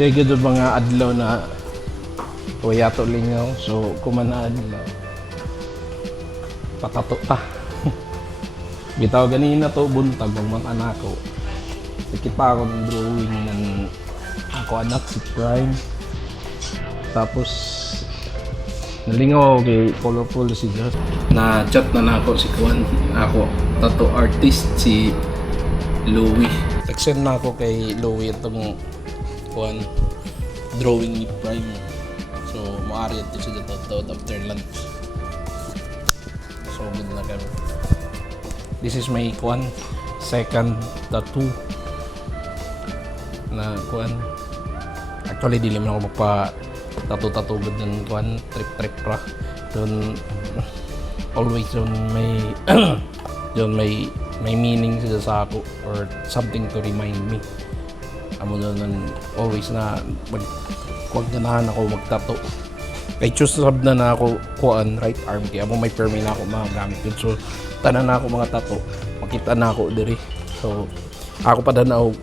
Sige doon mga adlaw na wayato lingaw. So kumana adlaw. Patato ta. Bitaw ganina to buntag ang mga anak ko. Nakita ko ng drawing ng ako anak si Prime. Tapos nalingaw ako kay colorful si Josh. Na chat na ako si Kuan. Ako tattoo artist si Louie. Text na ako kay Louie itong Kuan drawing ni Prime. So maari ito siya tattoo after lunch. So good na kami. This is my Kuan second tattoo na Kuan. Actually dili man ako magpa tattoo ng Kuan trip ra. Don always don may don may meaning siya sa ako or something to remind me. Amo nun always na wag ganahan ako magtato. Kay choose sab na ako Kuan right arm kaya amo may permit na ako magamit yun. So tanan na ako mga tato makita na ako diri. So ako pa danaw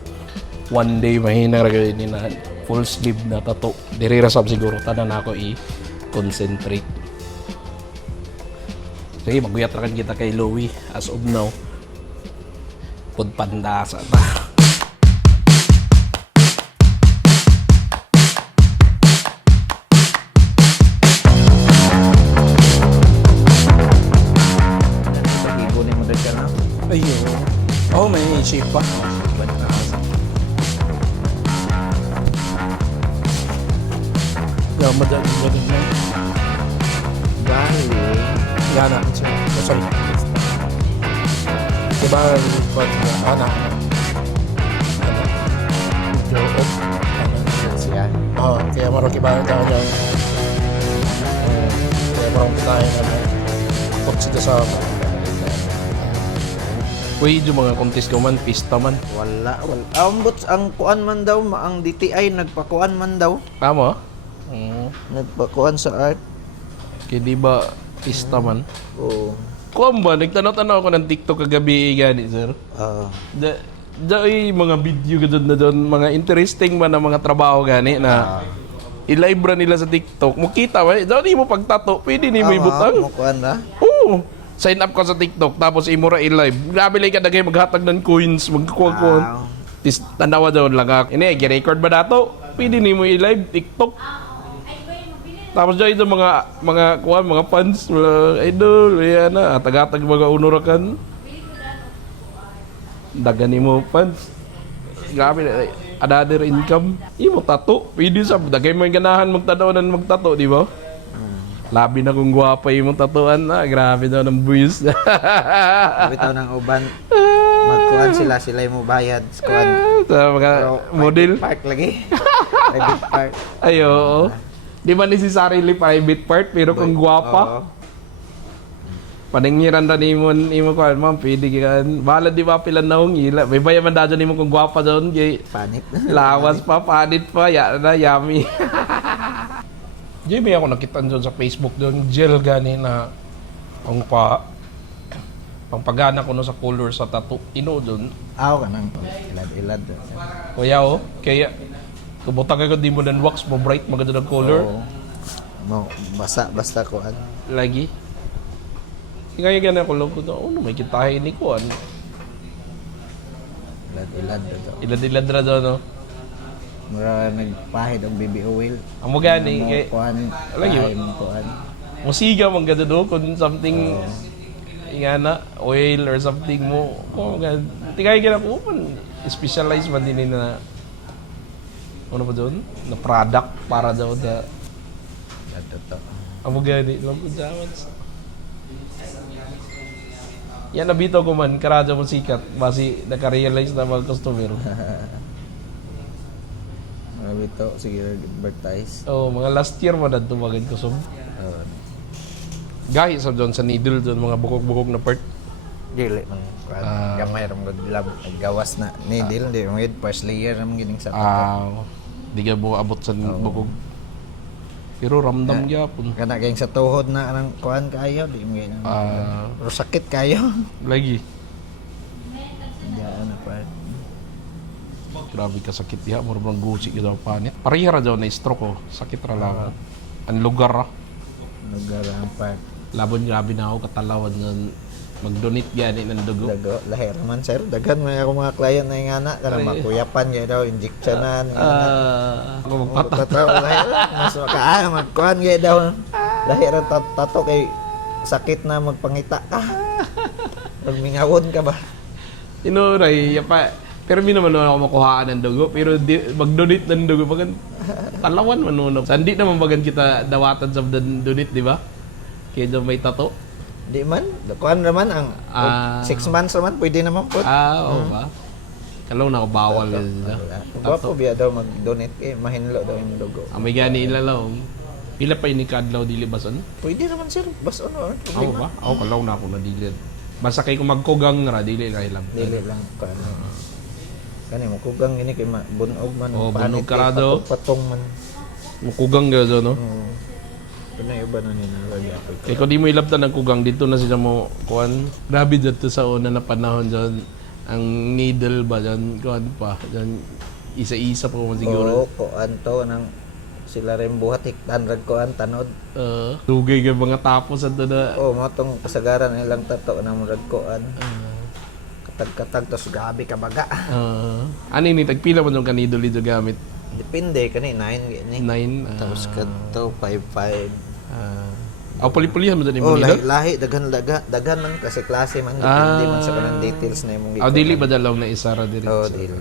one day mahina ra gyud ni na full sleeve na tato diri ra sab siguro tanan na ako i-concentrate. Sige maguyat ra kan kita kay Louie as of now. Pudpanda sa ta. Ayun. Oh, may shape pa. Yeah, madali na. Dahil Yan na. Oh, sorry. Diba, anak. Medyo off. siya. Kaya marong kibahan tayo dyan. Kaya marong tayo na pagsita sa Uy, yung mga contest ko man, pista man. Wala. Ambot ang kuan man daw, ang DTI nagpakuan man daw. Tama? Nagpakuan sa art. Kaya di ba pista man? Oo. Kuwan ba, nagtanaw-tanaw ako ng TikTok kagabi gani, sir. Mga video ka doon na doon, mga interesting man na mga trabaho gani na i-live ra nila sa TikTok. Mukita ba? Daw di mo pagtato, pwede ni mo ibutang. Mukuan na. Oo. Sign up ka sa TikTok tapos imo ra i-live. Grabe lang ka dagay maghatag ng coins, magkukuha. Tis tanawa daw lang ako. Ini gi-record ba dato? Pwede nimo i-live TikTok. Tapos dyan ito mga kuha, mga fans, mga idol, yan na, tagatag mga unurakan. Dagan mo fans. Grabe na, another income. Imo tato, pwede sa dagay mo yung ganahan magtanaw na magtato, di ba? Labi na kung gwapa yung tatuan na, grabe daw ng buwis. Bitaw ng uban. Magkuan sila yung mo bayad. Kuan. Sa mga model. Park lagi. Private park. Ayo. Di ba necessarily private part, pero kung gwapa. Paninghiran na imo ko, ma'am, pwede ka. Bahala di ba pila na hong ila. May bayaman na dyan imo kung gwapa doon. Panit. Lawas pa, panit pa, yummy. Diyan may ako nakita doon sa Facebook doon, gel gani na pagpagana ko no sa color sa tattoo. Ino doon. Aw ka nang ilad. Kuya oh, kaya kubutang ka di mo ng wax mo bright maganda ng color. No, basta kuan. Lagi. Kaya ganyan ko lang ko doon. May kitahin ni kuan. Ilad ra doon no. Mura nagpahid ang baby oil. Amo gani kay kuan. Lagi kuan. Musiga man ganda do kung something ingana oil or something mo. Oh god. Tingay gina ko specialized man din na ano ba doon? Na product para daw da Totoo. amo gani lang ko dapat. Yan nabito ko man karado mo sikat basi naka-realize na mga customer. Ito, sige, advertise. Oh, mga last year man na tumagad ko so. Guys, so doon sa needle doon mga bukog-bukog na part. Dili man. Gamay ram gud gawas na needle, di mo first layer ram gining sa di ka abot sa bukog. Pero ramdam gyapon. Kana kayong sa tuhod na anang kuan kayo, di mo ganyan. Pero sakit kayo. Lagi. Diyan na pa. Grabe ka sakit diha, mura bang gusi ka daw panit. Pareha ra daw na stroke ko, sakit ra lang. Ang lugar ra. Lugar ang park. Labon grabe na ako katalawan ng mag-donate gani ng dugo. Dago, lahir man sir. Daghan may ako mga client na yung anak. Kana makuyapan kaya daw, injectionan. Ako magpata. Tataw, lahir. Mas magkuhan kaya daw. Lahir ang tato kay sakit na magpangita ka. Magmingawon ka ba? Inuray, pa. Pero mi naman ako makuhaan ng dugo, pero mag-donate ng dugo, bagan talawan man nuno. Sandi naman bagan kita dawatan sa donate, di ba? Kaya daw may tato. Di man, kuhan naman ang 6 months naman, pwede naman po. Oo ba? Kalaw na ako bawal ka sila. Gwapo biya daw mag-donate kay mahinlo daw yung dugo. May gani ilalaw. Pila pa ini kadlaw dili bason? Pwede naman sir, bas ano, Ako problema. ba? Ako kalaw na ako na dili. Basta kay kung magkugang ra dili ra ilang. Dili lang kuhan. Kani mo kugang gini kay bunog man. Oo, panit bunog kay karado. patong man. Magkugang gyud no. Oo. Kana iba na nila lagi ako. Kay kung di mo ilabtan ng kugang dito na sila mo kuan. Grabe dito sa una na panahon diyan ang needle ba diyan kuan pa diyan isa-isa pa mo siguro. Oo, kuhan to nang sila rin buhat hiktan rag kuhan tanod. Dugay ka mga tapos at na. Oo, mo tong kasagaran ilang tato na rag kuhan. Katag-katag tos gabi ka baga. Ano ini tagpila mo yung kanidol dito gamit? Depende kani 9 gini. 9. Tapos kadto 55. Puli-pulihan mo dyan Oh, yung lahi daghan man kasi klase man depende man sa kanang details na imong dili ba dalaw na isara diri? Oh, dili.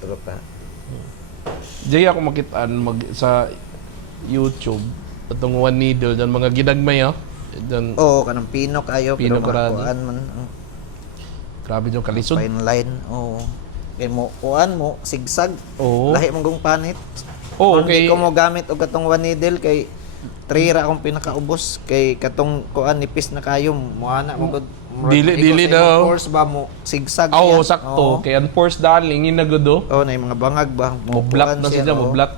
True pa. Jay ako makitaan sa YouTube itong one needle dyan mga ginagmay dyan, Oh, kanang pino kayo Pino pero karado. kuan man grabe yung kalisod. fine line. Oh. Kay mo kuan mo sigsag. Oo. Lahi mong gong panit. Oh, Kung okay. di ko mo gamit og katong one needle kay 3 ra akong pinakaubos kay katong kuan nipis na kayo mo ana mo gud Dili daw. course ba mo sigsag Oo, yan. sakto. Kaya unforced darling, inagudo. Oh, na yung mga bangag ba? Mublat na siya, mublat.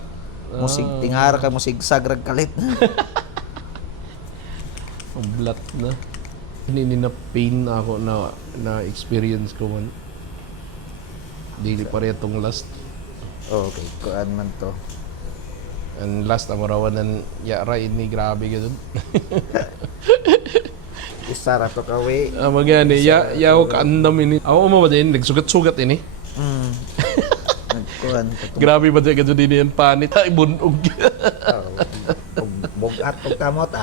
Musig tingar ka mo sigsag rag kalit. Mublat na. Hindi na pain na ako na experience ko man. Dili pa rin itong last. Okay, kuan man to. And last ang marawan ng yara ini grabe ganun. Isa ra to kawi. Magani yaw kaandam ini. Ako mo ba din nagsugat-sugat ini. Nagkuan Grabe ba din ganun din yan panit ay bunog. bugat og kamot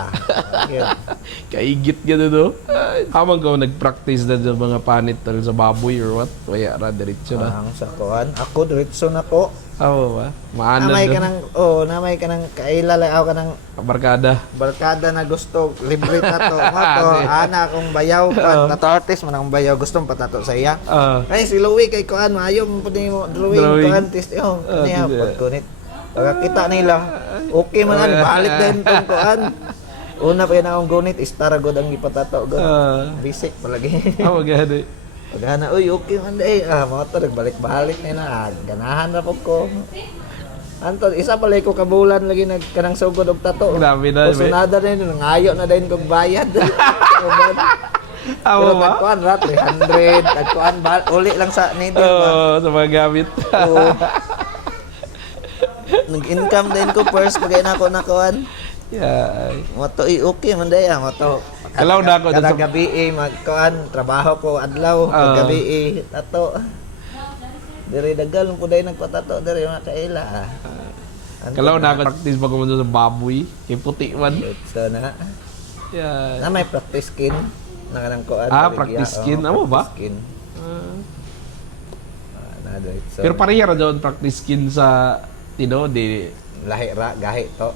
Kaigit ganun do. Hamang ko nag-practice na sa mga panit sa baboy or what. Kaya ra diretso na. Ang sa kuan, ako diretso na ko. Oo ba? Maanad Namay ka doon. nang namay ka nang kailala ako ka nang Barkada. barkada na gusto libre tato mo to ana akong bayaw kan tato artist man akong bayaw gustong patato sa iya. Kay si Louie kay kuan maayo mo pud mo drawing Drawing. kuan artist yo. Niya sige. pagkunit. Pagkita nila, okay man ang balik din tong kuan. Una pa yun akong gunit, istara god ang ipatato god. Basic palagi. Magani. Paghana, uy, okay man day. Mga to, nagbalik-balik na ganahan na po ko. Anton, isa pala ko kabulan lagi nagkanang sugod og tato. Grabe na, Sunada na yun, nangayo na din kong bayad. Pero ba? tagkuhan ra, 300. Tagkuhan ba, uli lang sa needle ba? Sa mga gamit. Oo. Nag-income din ko first pagay na ako nakuan. Yeah. Moto okay man day moto. Kalaw na ako Kada sa- gabi magkuan, trabaho ko adlaw, gabi tato. Dire dagal po day nagpatato dire mga kaila. Kalaw na ako practice pag kumunod sa baboy. Kay puti man. So na Yeah. may practice skin na kanang kuan. Practice skin. Amo ba? Skin. Na so, Pero pareha ra daw ang practice skin sa tino di lahi ra gahi to.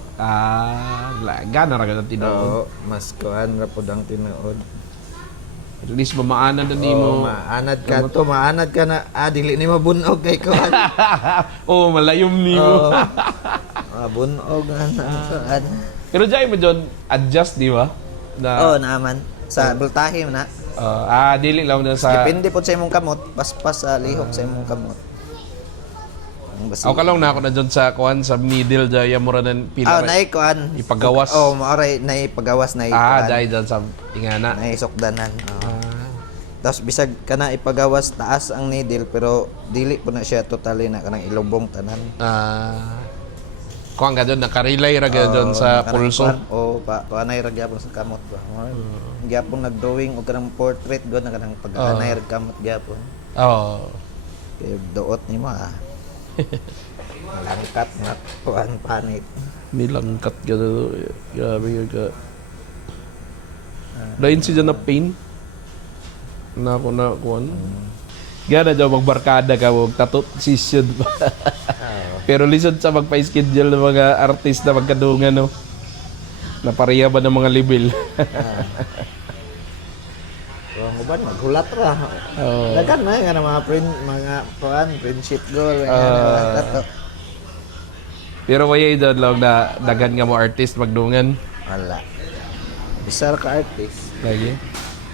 gana ra gud tino. Oo, mas kuan ra pud ang tinuod. At least mamaanan na Oo, nimo. maanad ka na dili ni mabunog kay kuan. Malayom nimo. Bunog na kuan. Pero jay mo John adjust di ba? Naman. Sa bultahe na. Dili lang na sa Depende po sa imong kamot. Paspas sa lihok sa imong kamot. Ang basi. Ako kalong na ako na dyan sa kuan sa middle daya mo ra ng pila. Naay kuan. Ipagawas. Maaray naay pagawas naay Dahil dyan sa ingana. naay sukdanan. Tapos bisag kana ipagawas taas ang needle pero dili po na siya totally na kanang ilubong tanan. Kuha nga doon, nakarelay ra doon sa pulso. O paanay ra gyapon sa kamot ba. Gyapon nag-drawing og kanang portrait god na kanang pag-anay ra kamot gyapon. Oo. Kay duot nimo Langkat na kuan panit. Nilangkat ka doon. Grabe ka. Dahil siya na pain. Na ako na kuan. Gana daw magbarkada ka, huwag tatot session pa. Pero lisod sa magpa-schedule ng mga artist na magkadungan, no? Napareha ba ng mga level? So, ang uban, maghulat ra. Oo. Dagan na nga mga friendship goal. Tato. Pero wala doon lang na dagan nga mo artist magdungan. Wala. Bisar ka artist. Lagi.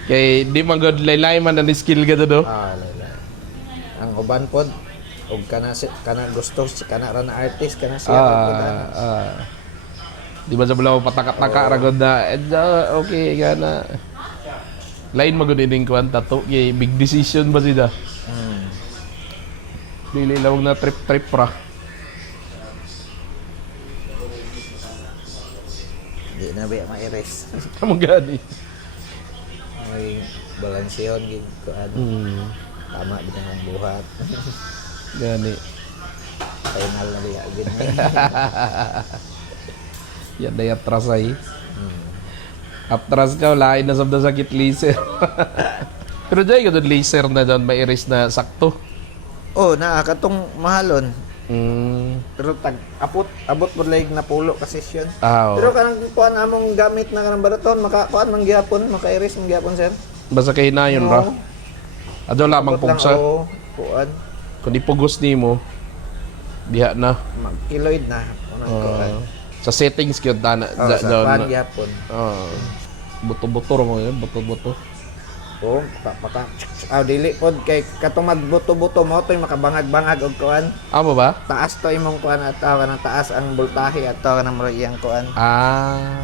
Kay di man god laylay man ang skill ka doon, no? Lala. Ang uban pod, og kana gusto kana ra na artist kana siya. Di ba sa balaw pataka-taka ra god na okay gana. Lain magud ining kuan tato kay big decision ba sida? Dili lawag na trip ra. Di na ba ma-erase. Kamong gani. May balansyon gid ko tama din ang buhat. Gani. Final na diya gid. Yan na atras ay. Atras ka, lain na sabda sakit laser. Pero dyan ka doon laser na doon, may erase na sakto. Katong mahalon. Mm. Pero abot mo lang na pulo ka session. Oo. Pero kanang kuan among gamit na kanang baraton, kuan man gyapon, maka-erase man gyapon sir. Basta kay na yun, bro. Adyo lamang pugsa. Kuan. Kung di pugos ni mo, diha na. Mag-kiloid na. Kuan. Sa settings yun, Sa kuan gyapon. Buto-buto mo yun, buto-buto. Dili pod kay katong magbuto-buto mo toy makabangag-bangag og kuan. Amo ba? Taas to imong kuan ataw kanang taas ang voltahe ataw kanang iyang kuan.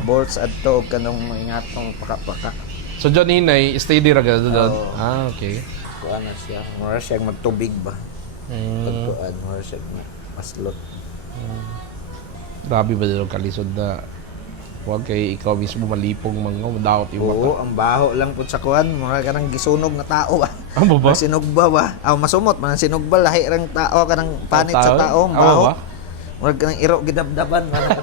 Bolts adto og kanang ingatong paka-paka. So dyan hinay, steady ra ka doon? Okay. Kuan na siya. Mura siya magtubig ba? Kuan, mura siya maslot. Grabe ba dito kalisod na huwag kay ikaw mismo malipong mga madawat yung mata? Oo, ang baho lang po sa kuan. Mura ka nang gisunog na tao ba? Amo ba? Sinugba ba? Masumot man ang sinugba lahi rang tao ka nang panit sa tao. Ang baho. Amo ba? Mura ka nang iro gidabdaban. Manang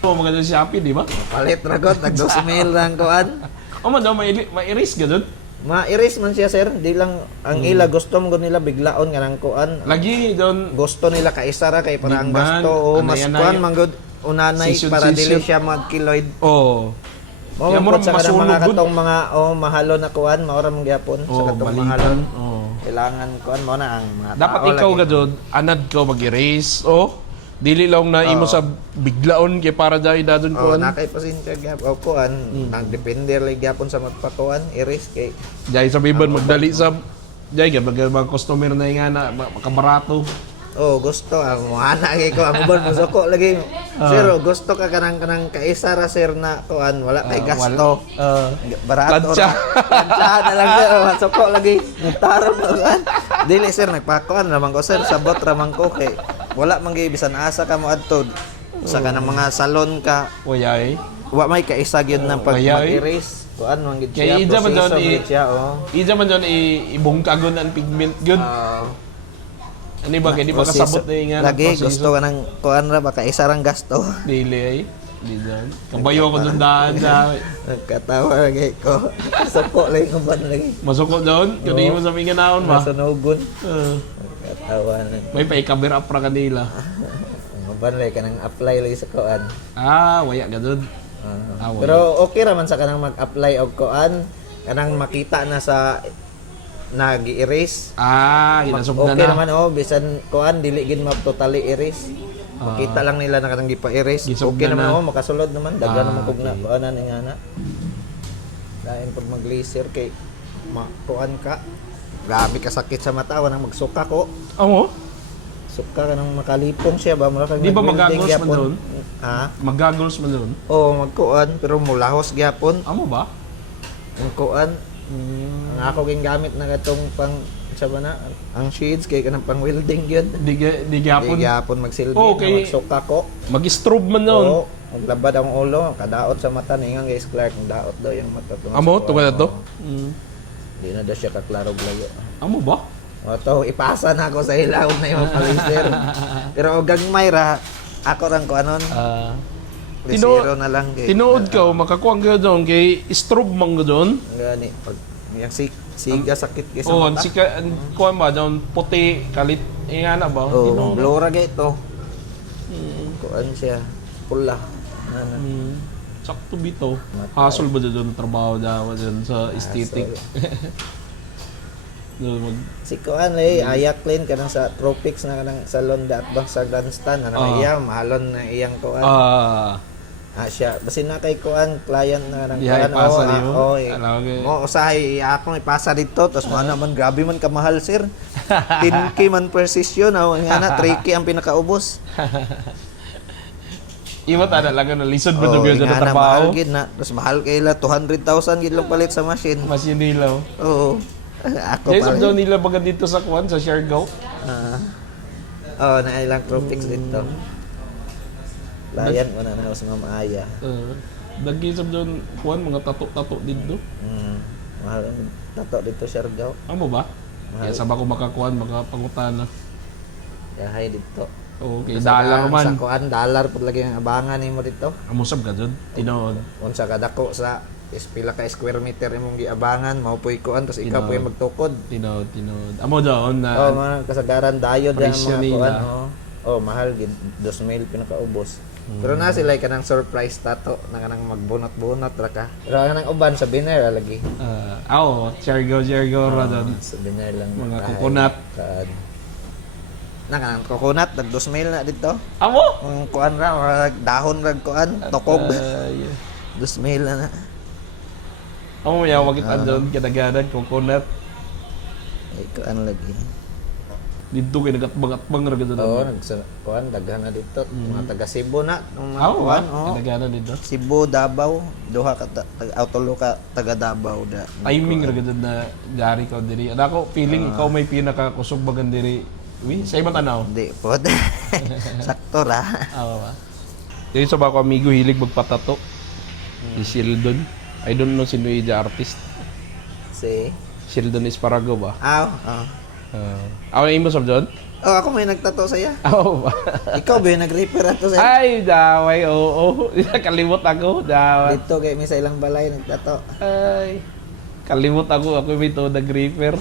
Maganda si Shopee, di ba? palit ra gud nag 2,000 lang kuan. Man daw, ma-erase ka doon? Ma-erase man siya sir, di lang ang ila gusto mo gud nila biglaon nga nang kuan. Lagi doon, Gusto nila kaisa ra kay parang Big man, gusto mas anay-anay. kuan man gud unanay para dili Session. siya mag-kiloid. oh. Mo Kaya mo murag sa kanang mga masulog gud. katong mga mahalo na kuan, maora mong gyapon sa katong mahalon. Kailangan kuan mo na ang mga Dapat tao ikaw lagi. ka doon, anad ka mag-erase, dili lang na imo sa biglaon kay para dahil dadon ko Nakay pasensya gyapon kuan, nang depende lay gyapon sa magpakuan, i-risk kay Dahil sa biban magdali sa dahil mga customer na nga na makabarato. gusto ang ana kay ko ang uban masoko lagi. Sir, gusto ka kanang kaisa ra sir na kuan, wala kay gasto. Barato Lansya. Lansya na lang sir, masoko lagi. Tarong kuan. Dili sir nagpakuan naman ko sir, sabot ra man ko kay wala man gyud bisan asa ka mo adto sa kanang mga salon ka. Oyay. Wa may kaisa gyud nang pag Oyay. mag-erase. Kuan man gyud Kaya siya. ija man doon proseso gyud siya, Ija man doon ibungkagon ang pigment good. Ano ba kay di ba kasabot na nga lagi gusto ka nang kuan ra baka isa rang gasto. Dili ay. Di doon. Kabayo ko doon daan sa Nagkatawa lagi ko. Soko lang yung ban lagi. masuko doon. Kani mo sa mga naon ba? Masunugon. Nagkatawa na. May pa-cover up ra kanila. Ang ban lagi ka nang apply lagi sa kuan. Waya ka doon. Wala. Pero okay raman sa kanang mag-apply og kuan. Kanang makita na sa nag-erase. Ginasugna Okay na. naman bisan kuan dili gid totally erase. Makita lang nila na kanang gipa-erase. Gisugna Okay naman na. makasulod naman daghan naman kog na okay. kuanan nga na. Dahil pag mag-laser kay kuan ka. Grabe ka sakit sa mata nang magsuka ko. Amo? Suka ka nang makalipong siya ba? Mura kang Di ba nag-welding magagols man gyapon. doon? Ha? Mag-goggles man doon. Oo, magkuan pero mulahos gyapon. Amo ba? Ang kuan, ang ako gingamit na katong pang sa ba na ang shades kay kanang pang welding gyud. Di Di gyapon. gyapon magsilbi Okay. na magsuka ko. Mag-strobe man doon. Oo, maglabad ang ulo, kadaot sa mata ningang guys Clark, ang daot daw yung mata tungod sa Amo, kuwan. tungod na to? Oo. Di na daw siya kaklaro layo. Amo ba? O to, ipasa na ako sa ilaw na yung palister. Pero og gagmay ra, ako rang ko anon, zero na lang kay. Tinuod ka, makakuha ka doon kay strobe man ka doon. Gani pag yung siga sakit kay sa Oo, mata. sika, kuha ba doon, puti, kalit, nga na ba? Oh, Tinuod. blora gito. Kuan siya, pula. Ano. Sakto bito. Hassle ba doon trabaho daw dyan sa aesthetic? Doon mag... Si Kuan ayak clean kanang sa tropics na kanang salon dat bang sa grandstand na iya mahalon na iyang Kuan. Siya basin na kay Kuan client na kanang Iya, ipasa niyo? Alam ko. Mo usahay akong ipasa dito tapos mo naman grabe man kamahal sir. 10k man per session nga na 3k ang pinakaubos. Iwat ana lang na lisod ba Oh, doon sa trabaho? mahal gid na. Tapos mahal kay la 200,000 gid lang palit sa machine. Mas yun nilaw. Oo. Ako Yes, pa. daw nila baga dito sa Kwan, sa Siargao. Na ilang tropics dito. Layan mo na sa Ma'am Aya. Dagi sa doon Kwan, mga tato-tato dito. Mahal ang tato dito Siargao. Amo ba? Mahal. Kaya sabak ko makakuan, makapangutana. Yahay dito. Okay, Sa dollar Sa man. kuan dollar pud lagi ang abangan nimo dito. Amusab ka doon, tinood. Unsa ka dako sa pila ka square meter imong giabangan, mao puy kuan tapos ikaw puy magtukod. Tinood. Amo doon na... Mga kasagaran dayon din ang Presyo mga nila. kuan. Mahal gid 2,000 pinakaubos. Pero na sila kanang surprise tato na kanang magbunot-bunot ra ka. Pero kanang uban sa biner lagi. Siargao ra doon. Sa biner lang. Mga tayo. coconut. Na kanang coconut nag 2,000 na dito. Amo? Ang kuan ra or dahon ra kuan, tokob. 2,000 na. Amo ya, wagit doon, kadaganan, coconut. Ay kuan lagi. Dito kay nagatbang-atbang ra doon. Oo, kuan daghan na dito. Mga taga Cebu na, mga Amo ba? kuan. Kadaganan dito. Cebu, Davao, duha ka autolo ka taga Davao da. Timing ra gud na gari ko diri. Ana ko feeling ikaw may pinakakusog bagan diri. Wi, sa imong tanaw. Hindi po. Sakto ra. Awa ba? Yung sa bako amigo hilig magpatato. Si Sheldon. I don't know sino yung artist. Si Sheldon Esparago ba? Ako yung imo sab John? ako may nagtato saya. Ako ba? Ikaw ba yung nag-repair ato sa Ay, daway, oo. Kalimot ako, daway. dito kay may sa ilang balay nagtato. Ay, kalimot ako. Ako may to nag-repair.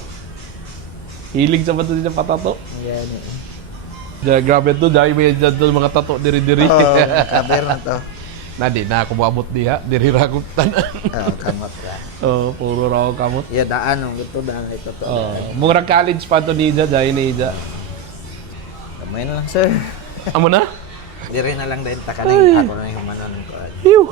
Hilig sa ba ito sa patato? Yan. Grabe to, dahil may dyan to mga tato diri-diri. Kaber na to. Di na ako maabot diha, diri ra ko tanan. Kamot ra. Puro ra ako kamot. Ya daan ng ito daan ito to. Murag college pa to nida, dahil nida. Kamay na lang sir. Amo na? Diri na lang din takaning ako na yung humanon ko. Hiw!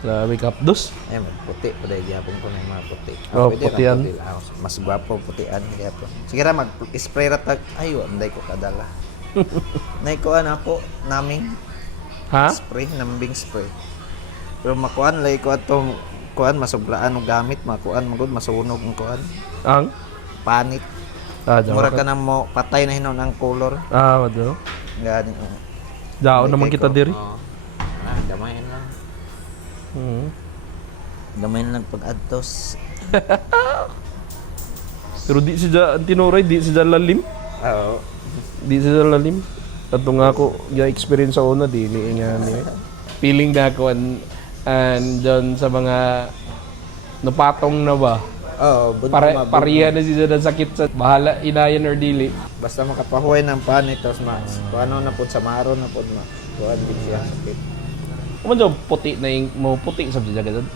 Grabe kapdos. Ay puti pa dahil gyapon ko na yung mga puti. Puti yan. Puti lang. Mas gwapo putian gyapon. Sige ra mag-spray ra tag ay anday ko kadala. Nay ko ako naming Ha? spray, nambing spray. Pero makuan lay ko ato kuan masublaan og gamit, makuan magud masunog ang kuan. Ang? Panit. Mura ka na mo patay na hinon ang color. Wado. Gani. Dao naman kita diri. Gamay lang. Mhm. Gamay lang pag adtos. Pero di siya tinuray, di siya lalim. Oo. Di siya lalim. Ato nga ako, yung experience sa una, dili nga ni. Feeling na ako and dyan sa mga napatong na ba? Oo, Pareha na siya ng sakit sa bahala, inayan or dili. basta makapahuway ng panit tapos paano na pud sa maro na pud kuan gid siya sakit. Kung ano puti na yung mo puti sa siya ganun.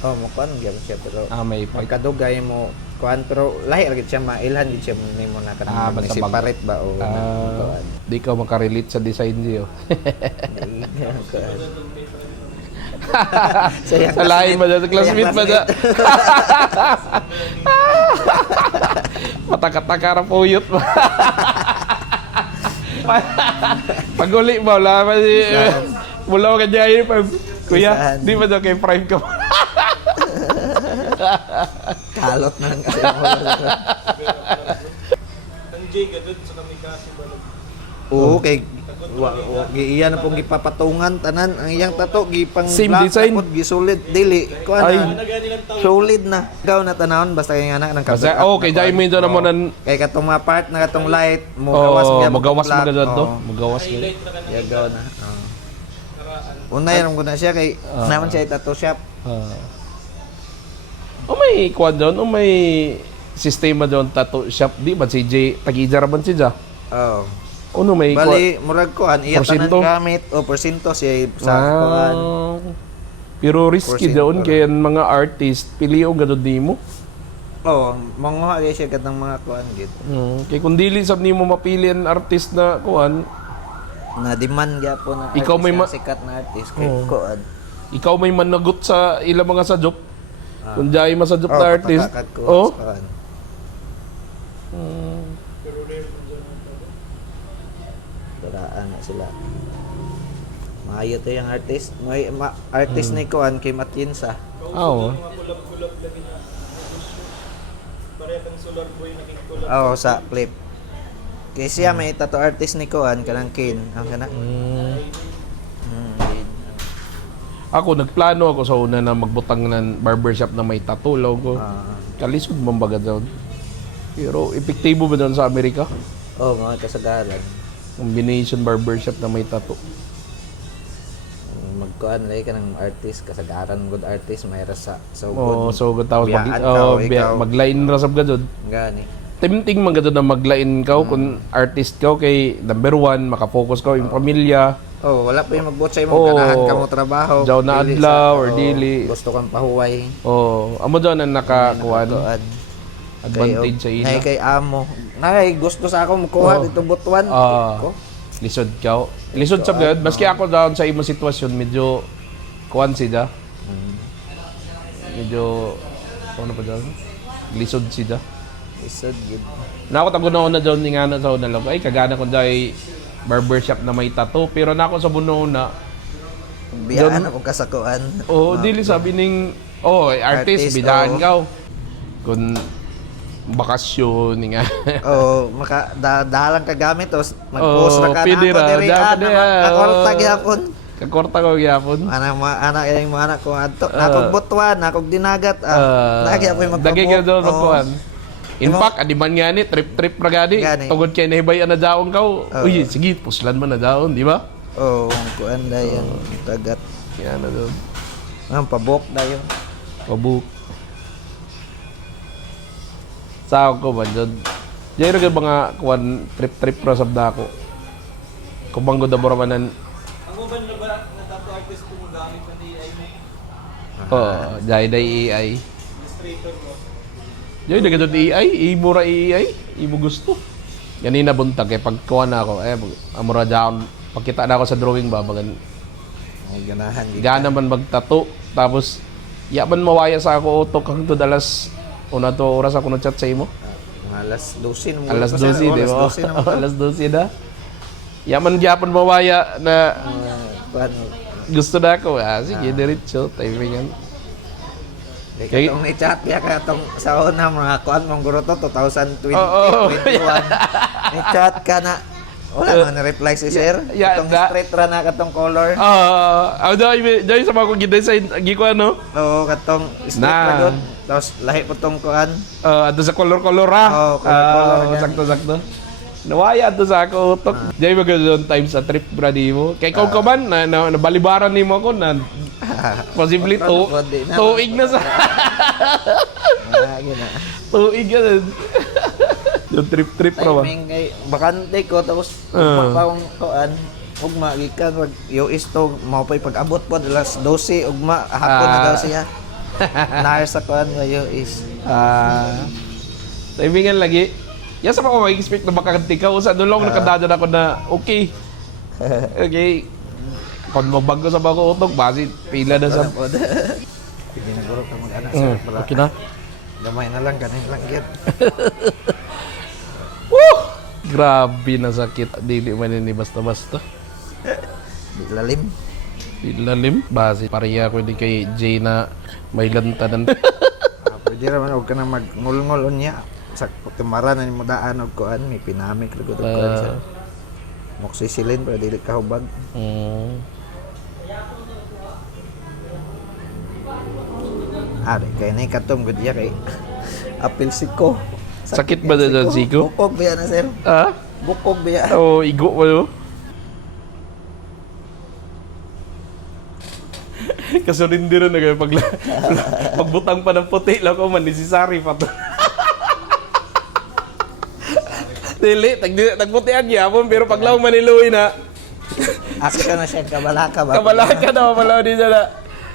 Mo kuan gyud siya pero May fight. magkadugay mo kuan pero lahi ra gid siya mailhan gid siya nimo na kanang basta separate ba o kuan. Di ka makarelate sa design niyo. Sa lain ba dyan? Sa classmate ba dyan? Matakataka ra puyot ba? Pag uli mo, wala pa si... Mula ka dyan, kuya, Saan? di ba daw kay prime ka? Kalot na kasi Ang Jay gadot sa kami kasi balog. Oo, kay iya na pong gipapatungan tanan ang iyang tato gipang Same black design? tapos gisulid dili ko Ay. na solid na ikaw na tanawon basta kay anak ng Kasi, kay dahil mo yun naman ng... kay katong mga part na katong light mo gawas Oh, gyud magawas black. mga dyan to. Oo. Magawas mo. Yagaw na. Una yan ko na siya kay naman siya tattoo shop. May kuwan doon, may sistema doon, tattoo shop, di ba si J, tag-ijara man si Ja? Oh. Ano may Bali murag ko iya tanan Porsyento? gamit o porsyento siya sa kuan. Pero risky Porsyento doon lang. kaya mga artist, piliyo gano'n di mo. Oh, manguha kay siya katong mga kuan gid. Kaya kung dili sab ni mo mapili ang artist na kuwan, Na demand gyapon na Ikaw may artist na sikat na artist kay Oo. kuan. ikaw may managot sa ilang mga sadjok. Kung dahil masadjok Oh, na artist, patakakad ko oh, sa kuan. Daraan na sila. Maayo to yung artist. May artist ni kuan kay Matienza. oo. Mga kulab-kulab lagi na. Pareha kang solar boy naging kulab. Oh, sa clip. Kay siya may tattoo artist ni kuan kanang Kin. Ang kana. Ako, nagplano ako sa una na magbutang ng barbershop na may tattoo logo. Kalisod man baga doon. Pero epektibo ba doon sa Amerika? Oh, mga kasagaran. Combination barbershop na may tattoo. Magkuan lay ka ng artist kasagaran good artist may rasa so Oh, so tapos Biyaan ka, ikaw. maglain ra sab gadud. gani. Timting man gadud na maglain ka kung artist ka kay number one makafocus ka yung pamilya. Oh, wala pa yung magbuot sa imong Oh. ganahan ka mo trabaho. Jaw na Dili adlaw sa- or oh, dili. Gusto kang pahuway. Oh, amo daw na nakakuan Kuan. advantage sa ila. Nay kay amo. Nay gusto sa ako mukuha Oh. dito butuan. Ah. Ko. Lisod ka. Lisod sa gad. Maski ako down sa imong sitwasyon medyo kuan sida. Medyo ano pa doon? Lisod sida. Isod gid. Na ako tagunaw na doon nga na sa una lang. Ay kagana ko dai barbershop na may tattoo pero na ako sa buno na Biyaan ako kasakuan. oh dili sabi ning artist Artist, bidaan oo. ka. Kung bakasyon nga. Oh, maka dalang ka gamit tapos mag-post ra ka na pwede ako ra. diri Dapat na na, kakorta gyapon. Kakorta ko gyapon. Anak yung mga anak ko adto nakog butuan nakog dinagat lagi ako yung Dagi ka doon Oo. magkuhan. In fact, adiman nga ni, trip ragadi. Gani. Tungod kay nahibayan na daon ka. Uy, sige, puslan mo na daon, di ba? Oh, kuan dayon tagat. Yan na doon. Ang pabok dayon. Pabuk. Sa ako ba dyan? Diyan rin mga kuhan, trip ra sabda ko. Kumanggod na boramanan. Ang uban na ba na tattoo artist kung magamit pa ni AI mo? Oh, dahil na AI. Illustrator mo. Diyan, nagandun AI. Imura AI. Imo gusto. Ganina buntag, kaya pagkuha na ako, amura down. Pagkita na ako sa drawing ba, bagan, Ay ganahan gid. gana man magtato. Tapos, yaman mawaya sa ako utok hangtod alas una to oras ako na-chat sa imo. Alas 12 mo. Alas 12, di ba? Alas 12 naman. Alas 12 na. Yaman gyapon mawaya na Kuan. gusto na ako. Sige, diretso. Timingan. Kay katong ni-chat ya katong sa una mga kuan mong guro to 2020 Oo. 21. Ni-chat ka na wala man reply si sir. Yeah, Katong da- straight ra na katong color. Ako dahil sa mga kong gidesign, giko ano? Oo, katong straight Na. ra doon. Tapos lahi po tong kuan. Ato sa color-color ha. Oo, color-color yan. Sakto-sakto. Nawaya ato sa ako utok. Diyan magandang time sa trip brady mo. Kay kung ka man, nabalibaran ni mo ako na possibly tuig na sa Gina. tuig ka na. Yung trip ra ba? Timing kay bakante ko tapos Ah. ugma pa akong kuan. Ugma gikan wag US to mao pay pag-abot po alas 12 ugma hapon na daw siya. Nair sa kuan nga US. Timingan lagi. Yan sa mga mag-expect na makakanti ka. Usa, doon lang nakadada na ako na okay. Okay. Kung magbago sa mga utok, basi pila na sa... Hindi na guro ka mag-anak sir. Para Okay na. gamay na lang kanin lang gyud. Woo! Grabe na sakit. Dili man ni basta-basta. Di lalim. Ilalim. Base pareha ko di kay Jay na may lantanan. Pwede raman og ka na magngul-ngul niya. Sa tumara na mo daan og kuan may pinamik lugod og kuan siya. Moxicillin pero dili ka hubag. Kay na ikatom gud ya kay apil siko. Sakit ba dyan, Zico? Bukog biya na sir. Ah? Bukog biya. Oo, igo pa yun. Kasurindiro na kayo pagbutang pa ng puti lang ko man, necessary pa to. Dili, tagputian gyapon pero paglaw maniluwi na. Ako ka na siya kabalaka ba? Kabalaka na mapalaw din na.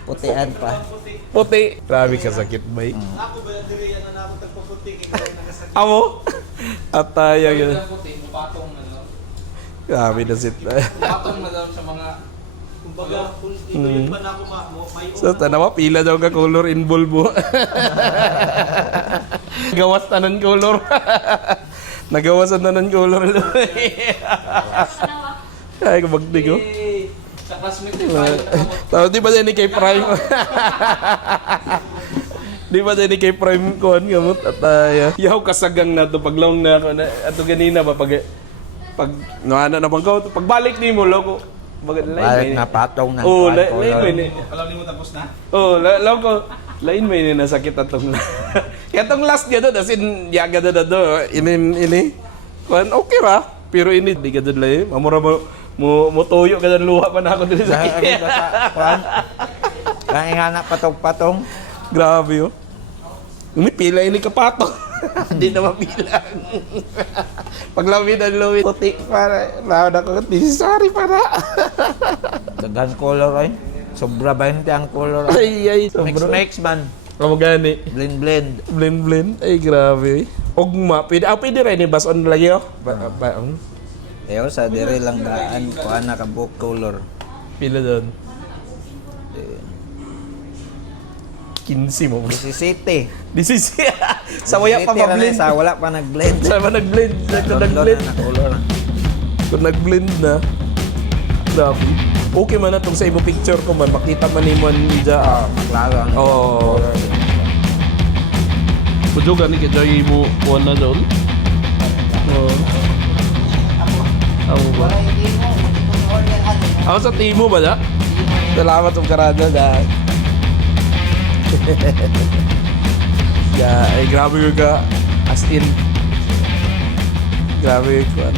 Putian pa. Puti. Grabe ka sakit ba eh. Ako ba diri yan na ako tagpaputi kay nagasakit. Amo? Ataya yun. Puti, patong na lang. Grabe na sit. Patong na lang sa mga... Kumbaga, kung ito yun ba na ako may So, tanawa, pila daw ka color involved mo. Gawas tanan color. Nagawasan tanan color. Ay, kabagdi ko. Sa classmate ni Paolo. Tao, di ba din ni kay Prime? Di ba din ni kay Prime kon gamot at yaw kasagang na to paglawn na ako na ato ganina ba pag naana na bang ko pagbalik nimo loko bagay Balik na patong na. oh kuan, lain color. may ni alam niyo tapos na? oh loko lain may ni nasakit atong kaya tong last niya do asin yaga do ini kuan okay ra pero ini di gadud lay amura mo tuyo ka luha pa na ako dito sa Dahil sa kuan. Kaya nga na patong-patong. grabe oh. Umipila ini kapato. Hindi na mapila. Paglawid ang lawid. Puti para. Lawad ako. Necessary para. Dagan color ay. Sobra ba yun ang color ay. Ay, ay. Mix man. Kamu gani. Blend. Blend. Ay, grabe. Ugma. Pwede rin ibas on lagi oh. Eyo sa dire lang daan kuan na ka book color. Pila doon. 15 mo. City. This is sa waya pa ma-blend. Sa wala pa nag-blend. Sa pa nag-blend. Sa nag-blend. Na color. Kung nag-blend na, grabe. Okay man na itong sa imo picture ko man. Makita man ni mo niya. Klaro ang Oo. Pujo gani ka dyan mo kuha na doon? Oo. Ako ba? Ako sa timo ba na? Salamat sa karada na. Ay grabe ka. As in. Grabe ka.